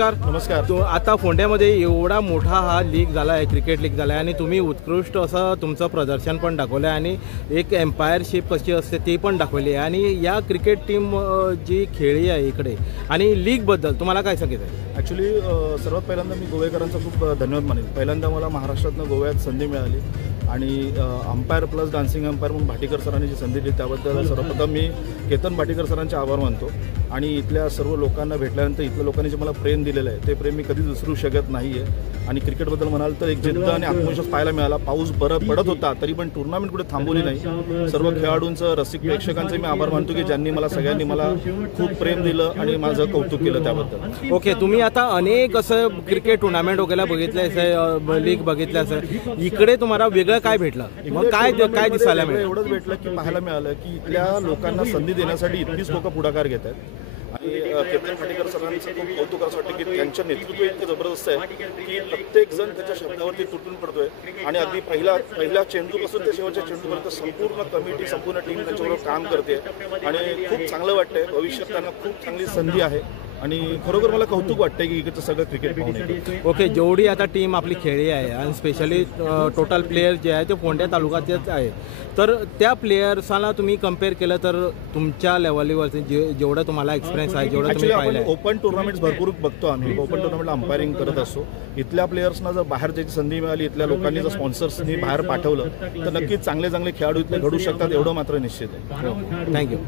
नमस्कार. नमस्कार. आता फोंड्यामध्ये एवढा मोठा हा लीग झाला आहे, क्रिकेट लीग झाला आहे आणि तुम्ही उत्कृष्ट असं तुमचं प्रदर्शन पण दाखवलं आहे आणि एक एम्पायरशिप कशी असते ते पण दाखवली आहे. आणि या क्रिकेट टीम जी खेळली आहे इकडे आणि लीगबद्दल तुम्हाला काय सांगितलं आहे? ॲक्च्युली सर्वात पहिल्यांदा मी गोवेकरांचा खूप धन्यवाद मानेन. पहिल्यांदा मला महाराष्ट्रातनं गोव्यात संधी मिळाली आणि अंपायर प्लस डान्सिंग अंपायर म्हणून भाटीकर सरांनी जी संधी दिली त्याबद्दल सर्वप्रथम मी केतन भाटीकर सरांचे आभार मानतो. आणि इथल्या सर्व लोकांना भेटल्यानंतर इथल्या लोकांनी जे मला प्रेम दिलेलं आहे ते प्रेम मी कधीच विसरू शकत नाही आहे. आणि क्रिकेटबद्दल म्हणाल तर एक जिद्द आणि आत्मविश्वास पाहायला मिळाला. पाऊस पडत होता तरी पण टुर्नामेंट कुठे थांबवली नाही. सर्व खेळाडूंचं, रसिक प्रेक्षकांचे मी आभार मानतो की ज्यांनी मला सगळ्यांनी मला खूप प्रेम दिलं आणि माझं कौतुक केलं त्याबद्दल. ओके, तुम्ही आता अनेक असं क्रिकेट टुर्नामेंट वगैरे बघितलं असेल, लीग बघितलं असेल, इकडे तुम्हाला वेगळं काय भेटलं? मग काय दिसायला मिळालं? एवढंच भेटलं की पाहायला मिळालं की इथल्या लोकांना संधी देण्यासाठी इतकीच लोक पुढाकार घेत आहेत. आणि केतन भाटीकर सरांचं खूप कौतुक असं वाटतं की त्यांचं नेतृत्व इतकं जबरदस्त आहे की प्रत्येक जण त्याच्या शब्दावरती तुटून पडतोय. आणि अगदी पहिल्या चेंडूपासून ते शेवटच्या चेंडूपर्यंत संपूर्ण कमिटी, संपूर्ण टीम त्यांच्याबरोबर काम करते आणि खूप चांगलं वाटतंय. भविष्यात त्यांना खूप चांगली संधी आहे आणि खरोखर मला कौतुक वाटतंय की इकडचं सगळं क्रिकेट पाहून येतं. ओके, जेवढी आता टीम आपली खेळली आहे आणि स्पेशली टोटल प्लेयर जे आहे ते फोंड्या तालुक्यातच आहेत, तर त्या प्लेयर्सला तुम्ही कम्पेअर केलं तर तुमच्या लेवलवरती जेवढं तुम्हाला एक्सपिरियन्स आहे, जेवढं तुम्ही पाहिलं आहे? ओपन टुर्नामेंट्स भरपूर बघतो आम्ही. ओपन टुर्नामेंटला अंपायरिंग करत असतो. इथल्या प्लेयर्सना जर बाहेर जायची संधी मिळाली, इथल्या लोकांनी जर स्पॉन्सर्सनी बाहेर पाठवलं तर नक्कीच चांगले खेळाडू इथले घडू शकतात, एवढं मात्र निश्चित आहे. थँक्यू.